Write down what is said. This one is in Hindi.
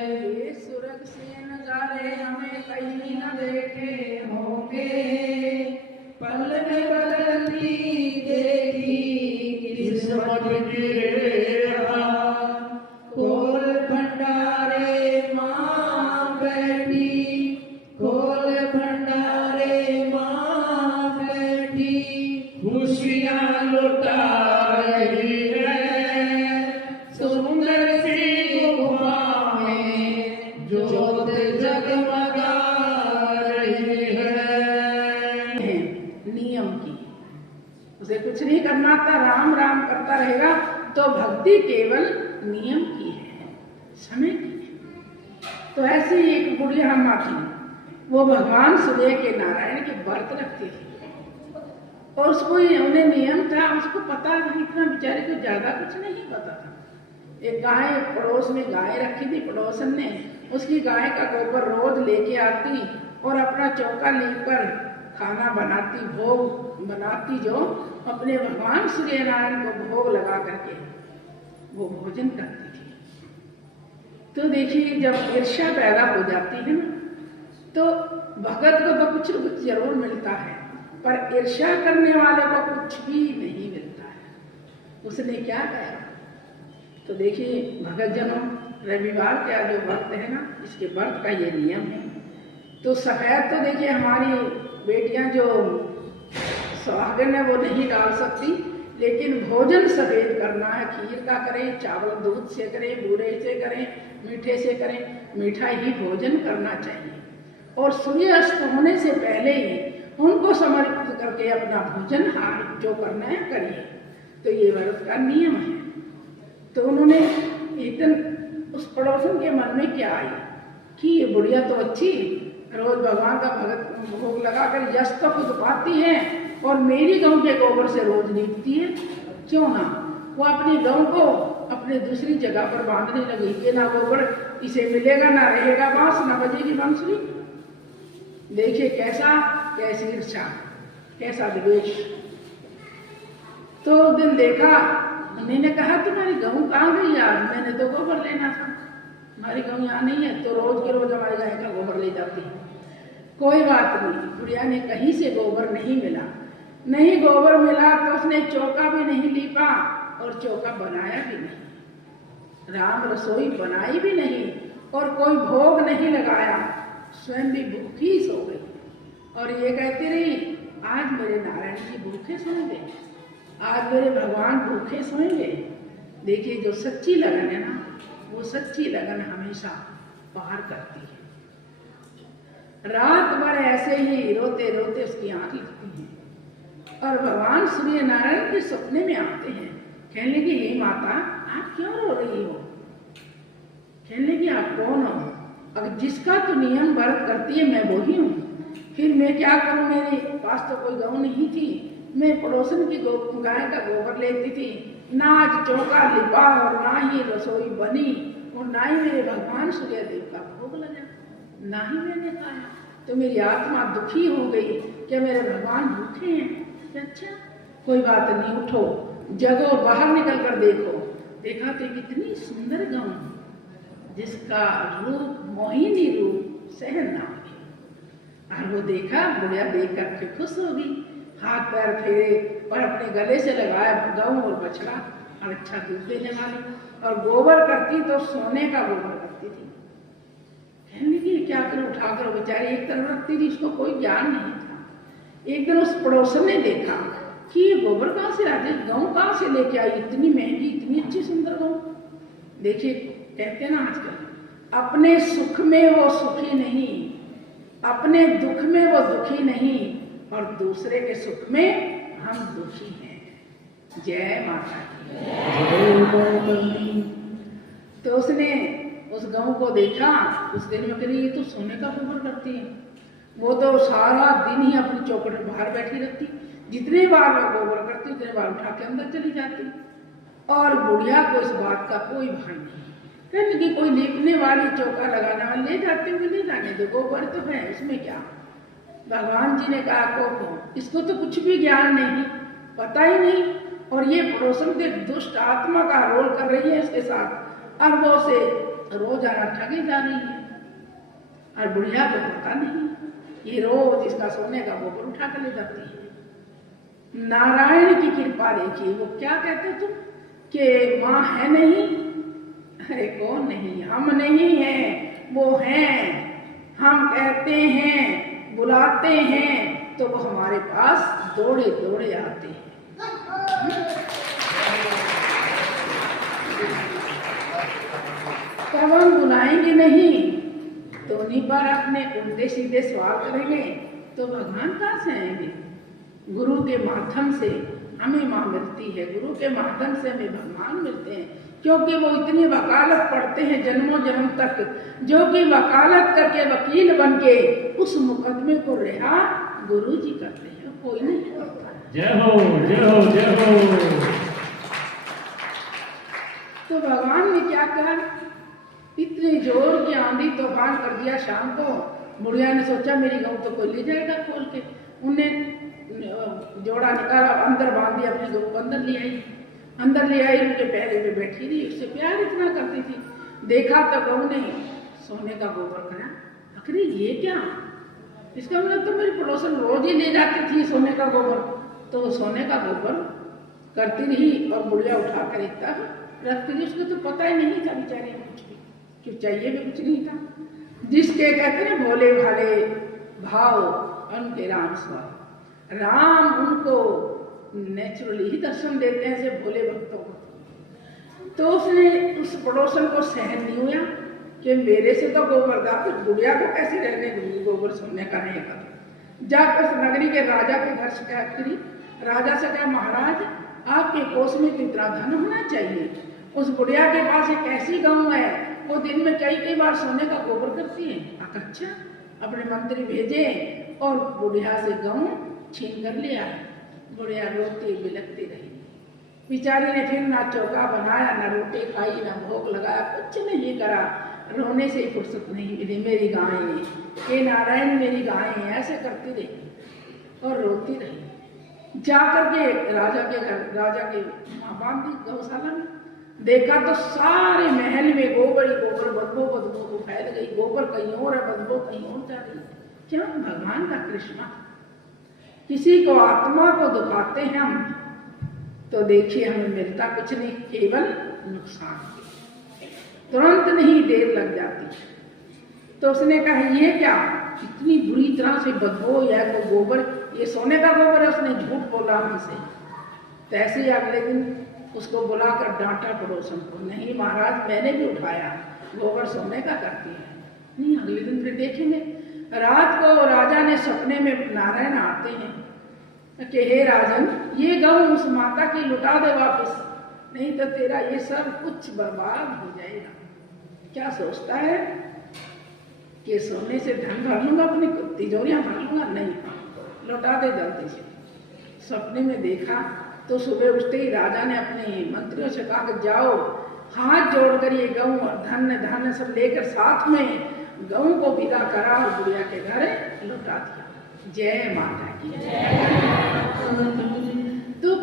ये स्वर्ग से नजारे हमें कहीं न देखे होंगे, पल में बदलती देखी किस्मत की रेखा। खोल भंडारे माँ बैठी, खोल भंडारे माँ बैठी, खुशियाँ लुटा रही है सुंदर सी गुफा में, ज्योत जगमगा रही है। नियम की उसे कुछ नहीं करना था, राम राम करता रहेगा तो भक्ति केवल नियम की है, समय की है। तो ऐसी एक बुढ़िया अम्मा थी, वो भगवान सूर्य के नारायण के व्रत रखती थी और उसको उन्हें नियम था, उसको पता नहीं, इतना बेचारे को ज्यादा कुछ नहीं पता था। एक गाय पड़ोस में गाय रखी थी, पड़ोसन ने उसकी गाय का गोबर रोज लेके आती और अपना चौका लेकर खाना बनाती, भोग बनाती, जो अपने भगवान सूर्य नारायण को भोग लगा करके वो भोजन करती थी। तो देखिए, जब ईर्ष्या पैदा हो जाती है ना, तो भगत को तो कुछ न कुछ जरूर मिलता है, पर ईर्ष्या करने वाले को कुछ भी नहीं मिलता है। उसने क्या कहा? तो देखिए भगत जनों, रविवार का जो व्रत है ना, इसके व्रत का ये नियम है। तो सफेद तो देखिए हमारी बेटियां जो सुहागन है वो नहीं डाल सकती, लेकिन भोजन सफेद करना है। खीर का करें, चावल दूध से करें, बूरे से करें, मीठे से करें, मीठा ही भोजन करना चाहिए और सूर्यास्त होने से पहले ही उनको समर्पित करके अपना भोजन हार जो करना है करिए। तो ये व्रत का नियम है। तो उन्होंने एक दिन उस पड़ोसन के मन में क्या आई कि ये बुढ़िया तो अच्छी, रोज भगवान का भगत भोग लगाकर यश तो खुद पाती है और मेरी गऊ के गोबर से रोज लीपती है, क्यों ना वो अपनी गऊ को अपने दूसरी जगह पर बांधने लगी कि ना गोबर इसे मिलेगा, ना रहेगा बांस, ना बजेगी बांसुरी। देखिए कैसी ईर्ष्या, कैसा द्वेष। तो दिन देखा, उन्होंने कहा तुम्हारी गऊ कहाँ गई आज? मैंने तो गोबर लेना था, हमारी गऊ यहाँ नहीं है। तो रोज के रोज हमारी गाय का गोबर ले जाती है। कोई बात नहीं, बुढ़िया ने कहीं से गोबर नहीं मिला, नहीं गोबर मिला तो उसने चौका भी नहीं लीपा और चौका बनाया भी नहीं, राम रसोई बनाई भी नहीं और कोई भोग नहीं लगाया, स्वयं भी भूखी सो गई और ये कहती रही आज मेरे नारायण जी भूखे सोएंगे, आज मेरे भगवान भूखे सोएंगे। देखिए जो सच्ची लगन है ना, वो सच्ची लगन हमेशा पार करती है। रात भर ऐसे ही रोते रोते उसकी आंख लगती है और भगवान सूर्य नारायण के सपने में आते हैं। कहने लगी हे माता, आप क्यों रो रही हो? कहने लगी आप कौन हो? अगर जिसका तो नियम व्रत करती है मैं वही हूँ, फिर मैं क्या करूँ? मेरे पास तो कोई गऊ नहीं थी, मैं पड़ोसन की गाय का गोबर लेती थी, ना आज चौका लिपा और ना ही रसोई बनी और ना ही मेरे भगवान सूर्य देव का भोग लगा, ना ही मैंने खाया। तो मेरी आत्मा दुखी हो गई कि मेरे भगवान भूखे हैं। अच्छा कोई बात नहीं, उठो जगो, बाहर निकल कर देखो। देखा तो कितनी सुंदर गऊ, जिसका रूप मोहिनी रूप सहन ना हो। और वो देखा, बुढ़िया देख करके खुश हो गई, हाथ पैर फेरे और अपने गले से लगाया गऊ और बछड़ा और अच्छा दूध देने वाली, और गोबर करती तो सोने का गोबर करती थी। कहने लगी क्या करूं? उठाकर बेचारी एक तरफ रखती थी, उसको कोई ज्ञान नहीं था। एक दिन उस पड़ोसन ने देखा कि ये गोबर कहाँ से आते, गऊ कहाँ से लेके आई, इतनी महंगी, इतनी अच्छी सुंदर गऊ। देखिए कहते ना आजकल, अपने सुख में वो सुखी नहीं, अपने दुख में वो दुखी नहीं और दूसरे के सुख में हम दुखी हैं। जय माता की। तो उसने उस गऊ को देखा, उस दिन में करी ये तो सोने का गोबर करती है, वो तो सारा दिन ही अपनी चौखट में बाहर बैठी रहती, जितने बार वो गोबर करती उतने बार उठा के अंदर चली जाती। और बुढ़िया को इस बात का कोई भान नहीं। कहने लगी कोई लीपने वाली, चौका लगाने वाली ले जाते हुए ले जाने दो, गोबर तो है उसमें क्या। भगवान जी ने कहा को इसको तो कुछ भी ज्ञान नहीं, पता ही नहीं, और ये पड़ोसन के दुष्ट आत्मा का रोल कर रही है इसके साथ, और वो उसे रोज आना ठगी जा रही है, और बुढ़िया को पता नहीं, ये रोज इसका सोने का गोबर उठा कर ले जाती है। नारायण की कृपा देखिए, वो क्या कहते तुम कि माँ है नहीं, अरे कौन नहीं, हम नहीं हैं, वो हैं। हम कहते हैं, बुलाते हैं, तो वो हमारे पास दौड़े दौड़े आते हैं। तब हम बुलाएंगे नहीं तो उन्हीं पर अपने उल्टे सीधे सवाल करेंगे, तो भगवान कहाँ से आएंगे? गुरु के माध्यम से हमें माँ मिलती है, गुरु के माध्यम से हमें भगवान मिलते हैं, क्योंकि वो इतनी वकालत पढ़ते हैं जन्मों जन्म तक, जो कि वकालत करके वकील बन के उस मुकदमे को रिहा गुरु जी करते हैं, कोई नहीं करता। जय हो जय हो जय हो। तो भगवान ने क्या कहा, इतने जोर की आंधी तूफान कर दिया शाम को। बुढ़िया ने सोचा मेरी गऊ तो कोई ले जाएगा खोल के, उन्हें जोड़ा निकाला, अंदर बांध दिया, अपनी गऊ को अंदर ले आई, उनके पैरे पे बैठी रही, उससे प्यार इतना करती थी। देखा तो गऊ ने सोने का गोबर करा, अरे ये क्या, इसका मतलब तो मेरी पड़ोसन रोज ही ले जाती थी सोने का गोबर। तो वो सोने का गोबर करती रही और बुढ़िया उठा कर एक तरफ रखती रही। उसको तो पता ही नहीं था बेचारे कुछ भी, क्यों चाहिए भी कुछ नहीं था। जिसके कहते हैं भोले भाले भाव उनके राम स्वामी, राम उनको नेचुरली ही दर्शन देते हैं से भोले भक्तों को। तो उसने उस पड़ोसन को सहन नहीं हुआ कि मेरे से तो गोबर दा, फिर बुढ़िया को कैसे रहने दूंगी, गोबर सोने का रहेगा। जाकर उस नगरी के राजा के घर शिकायत करी। राजा से कहा, महाराज आपके कोष में कितना धन होना चाहिए। उस बुढ़िया के पास एक ऐसी गऊ है, वो दिन में कई बार सोने का गोबर करती है। अच्छा, अपने मंत्री भेजे और बुढ़िया से गऊ छीन कर ले आए। बुढ़िया रोती बिलखती रही, बेचारी ने फिर ना चौका बनाया, ना रोटी खाई, ना भोग लगाया, कुछ नहीं करा। रोने से ही फुर्सत नहीं मिली, मेरी गायें, हे नारायण मेरी गायें, ऐसे करती रही और रोती रही। जाकर के राजा के घर, राजा के माँ बाप दी गौशाला में, देखा तो सारे महल में गोबर ही गोबर, बदबू को फैल गई। गोबर कहीं और है, बदबू कहीं और जा रही। क्यों? भगवान का कृष्णा। किसी को आत्मा को दुखाते हैं हम, तो देखिए हमें मिलता कुछ नहीं, केवल नुकसान, तुरंत नहीं देर लग जाती। तो उसने कहा ये क्या, इतनी बुरी तरह से बदबू या तो गोबर, ये सोने का गोबर है। उसने झूठ बोला हमसे। तो ऐसे ही अगले दिन उसको बुलाकर डांटा पड़ोसन को, नहीं महाराज मैंने भी उठाया, गोबर सोने का करती है। नहीं, अगले दिन फिर देखेंगे। रात को राजा ने सपने में नारायण आते हैं कि हे राजन, ये गऊ उस माता की लुटा दे वापस, नहीं तो तेरा ये सब कुछ बर्बाद हो जाएगा। क्या सोचता है कि सोने से धन भर लूंगा, अपनी तिजोरियां भर लूंगा? नहीं, लौटा दे जल्दी से। सपने में देखा तो सुबह उठते ही राजा ने अपने मंत्रियों से कहा कि जाओ हाथ जोड़कर ये गऊ और धन्य धान्य सब लेकर साथ में गऊ को विदा करा और बुढ़िया के घर लौटा दिया। जय माता की। तो